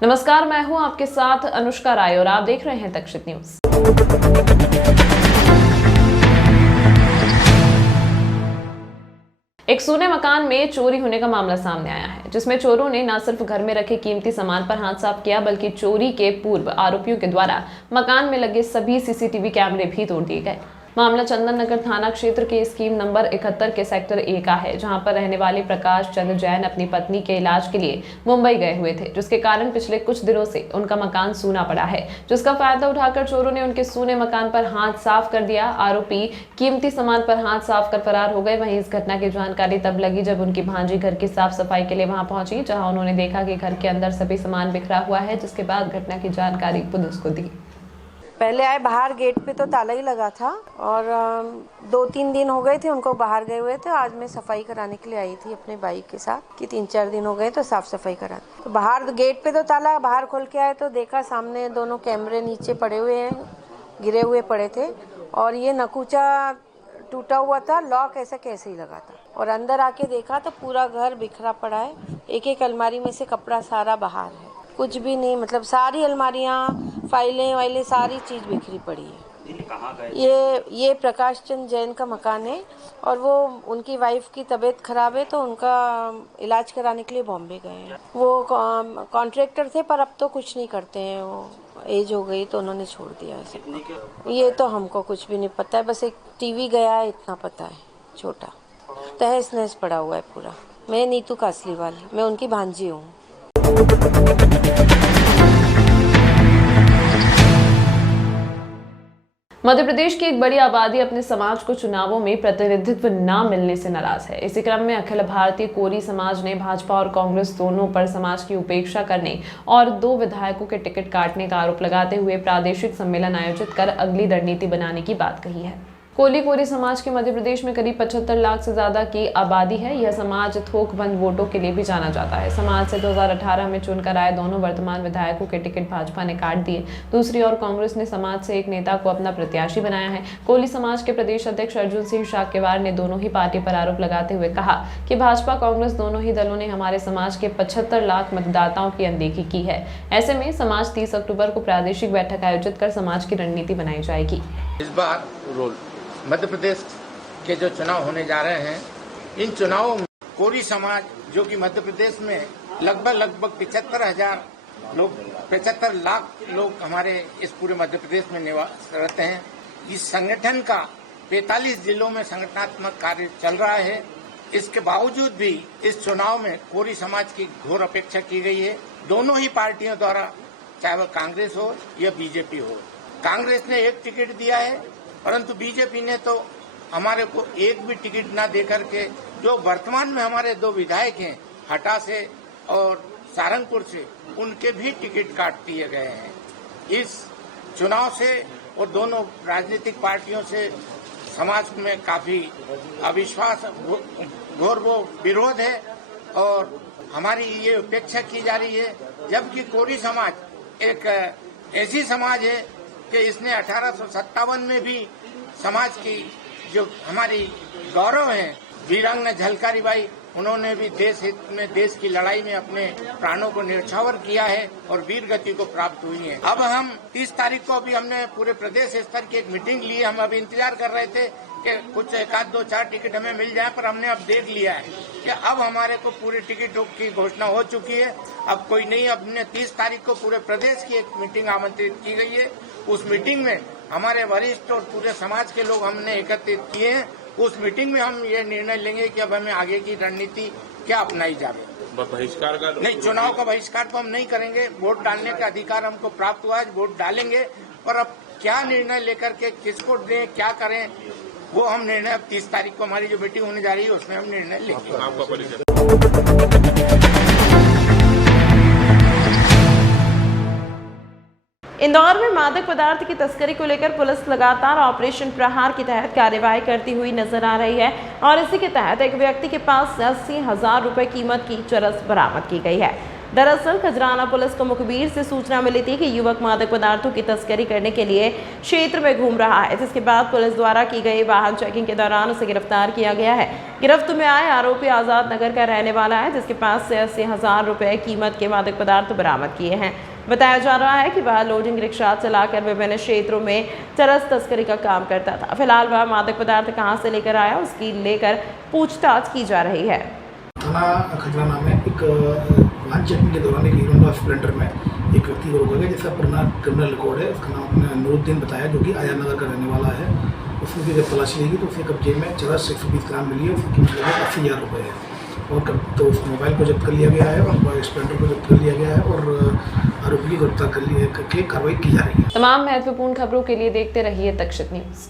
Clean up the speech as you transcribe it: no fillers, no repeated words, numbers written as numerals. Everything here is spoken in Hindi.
नमस्कार, मैं हूं आपके साथ अनुष्का राय और आप देख रहे हैं तक्षित न्यूज। एक सूने मकान में चोरी होने का मामला सामने आया है, जिसमें चोरों ने न सिर्फ घर में रखे कीमती सामान पर हाथ साफ किया, बल्कि चोरी के पूर्व आरोपियों के द्वारा मकान में लगे सभी सीसीटीवी कैमरे भी तोड़ दिए गए। मामला चंदन नगर थाना क्षेत्र के स्कीम नंबर 71 के सेक्टर A का है, जहां पर रहने वाले प्रकाश चंद्र जैन अपनी पत्नी के इलाज के लिए मुंबई गए हुए थे, जिसके कारण पिछले कुछ दिनों से उनका मकान सूना पड़ा है, जिसका फायदा उठाकर चोरों ने उनके सूने मकान पर हाथ साफ कर दिया। आरोपी कीमती सामान पर हाथ साफ कर फरार हो गए। वहीं इस घटना की जानकारी तब लगी जब उनकी भांजी घर की साफ सफाई के लिए वहां पहुंची, जहां उन्होंने देखा कि घर के अंदर सभी सामान बिखरा हुआ है, जिसके बाद घटना की जानकारी पुलिस को दी। पहले आए, बाहर गेट पे तो ताला ही लगा था और 2-3 दिन हो गए थे उनको बाहर गए हुए थे। आज मैं सफाई कराने के लिए आई थी अपने बाइक के साथ कि 3-4 दिन हो गए तो साफ सफाई करा। तो बाहर गेट पे तो ताला, बाहर खोल के आए तो देखा सामने दोनों कैमरे नीचे पड़े हुए हैं, गिरे हुए पड़े थे और ये नकूचा टूटा हुआ था, लॉक ऐसा कैसे ही लगा था। और अंदर आके देखा तो पूरा घर बिखरा पड़ा है, एक अलमारी में से कपड़ा सारा बाहर है, कुछ भी नहीं, मतलब सारी अलमारियाँ, फाइलें वाइलें सारी चीज़ बिखरी पड़ी है। ये प्रकाश चंद्र जैन का मकान है और वो उनकी वाइफ की तबीयत खराब है तो उनका इलाज कराने के लिए बॉम्बे गए हैं। वो कॉन्ट्रैक्टर थे पर अब तो कुछ नहीं करते हैं, वो एज हो गई तो उन्होंने छोड़ दिया है। ये तो हमको कुछ भी नहीं पता है, बस एक टीवी गया है इतना पता है, छोटा तहस नहस पड़ा हुआ है पूरा। मैं नीतू कासलीवाल, मैं उनकी भांजी हूँ। मध्य प्रदेश की एक बड़ी आबादी अपने समाज को चुनावों में प्रतिनिधित्व न मिलने से नाराज है। इसी क्रम में अखिल भारतीय कोरी समाज ने भाजपा और कांग्रेस दोनों पर समाज की उपेक्षा करने और 2 विधायकों के टिकट काटने का आरोप लगाते हुए प्रादेशिक सम्मेलन आयोजित कर अगली रणनीति बनाने की बात कही है। कोली समाज के मध्य प्रदेश में करीब 75 लाख से ज्यादा की आबादी है। यह समाज थोकबंद वोटों के लिए भी जाना जाता है। समाज से 2018 में चुनकर आए दोनों वर्तमान विधायकों के टिकट भाजपा ने काट दिए। दूसरी ओर कांग्रेस ने समाज से एक नेता को अपना प्रत्याशी बनाया है। कोली समाज के प्रदेश अध्यक्ष अर्जुन सिंह शाक्यवार ने दोनों ही पार्टी पर आरोप लगाते हुए कहा कि भाजपा कांग्रेस दोनों ही दलों ने हमारे समाज के 75 लाख मतदाताओं की अनदेखी की है। ऐसे में समाज 30 अक्टूबर को प्रादेशिक बैठक आयोजित कर समाज की रणनीति बनाई जाएगी। इस बार मध्य प्रदेश के जो चुनाव होने जा रहे हैं, इन चुनावों में कोरी समाज जो कि मध्य प्रदेश में लगभग 75 लाख लोग हमारे इस पूरे मध्य प्रदेश में निवास रहते हैं। इस संगठन का 45 जिलों में संगठनात्मक कार्य चल रहा है। इसके बावजूद भी इस चुनाव में कोरी समाज की घोर अपेक्षा की गई है, दोनों ही पार्टियों द्वारा, चाहे वह कांग्रेस हो या बीजेपी हो। कांग्रेस ने एक टिकट दिया है, परंतु बीजेपी ने तो हमारे को एक भी टिकट न देकर के, जो वर्तमान में हमारे 2 विधायक हैं हटा से और सहारनपुर से, उनके भी टिकट काट दिए गए हैं। इस चुनाव से और दोनों राजनीतिक पार्टियों से समाज में काफी अविश्वास, घोर वो विरोध है और हमारी ये उपेक्षा की जा रही है। जबकि कोरी समाज एक ऐसी समाज है कि इसने 1857 में भी समाज की जो हमारी गौरव है वीरांगना झलकारी बाई, उन्होंने भी देश हित में, देश की लड़ाई में अपने प्राणों को न्यौछावर किया है और वीर गति को प्राप्त हुई है। अब हम 30 तारीख को अभी हमने पूरे प्रदेश स्तर की एक मीटिंग ली है। हम अभी इंतजार कर रहे थे कि कुछ 1, 2, 4 टिकट हमें मिल जाए, पर हमने अब देख लिया है कि अब हमारे को पूरे टिकटों की घोषणा हो चुकी है। अब कोई नहीं, अब हमने 30 तारीख को पूरे प्रदेश की एक मीटिंग आमंत्रित की गई है। उस मीटिंग में हमारे वरिष्ठ और पूरे समाज के लोग हमने एकत्रित किए हैं। उस मीटिंग में हम ये निर्णय लेंगे कि अब हमें आगे की रणनीति क्या अपनाई जाए। बहिष्कार का नहीं, चुनाव का बहिष्कार तो हम नहीं करेंगे। वोट डालने का अधिकार हमको प्राप्त हुआ है, वोट डालेंगे, पर अब क्या निर्णय लेकर के किसको दें, क्या करें, वो हम निर्णय अब 30 तारीख को हमारी जो मीटिंग होने जा रही है उसमें हम निर्णय लेंगे। इंदौर में मादक पदार्थ की तस्करी को लेकर पुलिस लगातार ऑपरेशन प्रहार के तहत कार्यवाही करती हुई नजर आ रही है और इसी के तहत एक व्यक्ति के पास 80,000 रुपए कीमत की चरस बरामद की गई है। दरअसल खजराना पुलिस को मुखबिर से सूचना मिली थी कि युवक मादक पदार्थों की तस्करी करने के लिए क्षेत्र में घूम रहा है, जिसके बाद पुलिस द्वारा की गई वाहन चेकिंग के दौरान उसे गिरफ्तार किया गया है। गिरफ्त में आए आरोपी आजाद नगर का रहने वाला है, जिसके पास से 80,000 रुपए कीमत के मादक पदार्थ बरामद किए हैं। बताया जा रहा है कि वह लोडिंग रिक्शा चलाकर विभिन्न क्षेत्रों में चरस तस्करी का काम करता था। फिलहाल वह मादक पदार्थ कहां से लेकर आया, उसकी लेकर पूछताछ की जा रही है। थाना खजराना में एक वाहन चेकिंग के दौरान एक हीरो होंडा स्प्लेंडर में एक व्यक्ति को रोका गया, जिसका पुराना क्रिमिनल रिकॉर्ड है। उसका नाम अपने नूरुद्दीन बताया, जो कि आजाद नगर का रहने वाला है। उसने जब तलाशी ली तो उसे कब्जे में चरस 120 ग्राम मिली है। उसकी कीमत लगभग 80,000 रुपये है। और तो उस मोबाइल को जब्त कर लिया गया है और स्प्लेंडर को जब्त कर लिया गया है और आरोपी की गिरफ्तार करके कार्रवाई की जा रही है। तमाम महत्वपूर्ण खबरों के लिए देखते रहिए तक्षक न्यूज।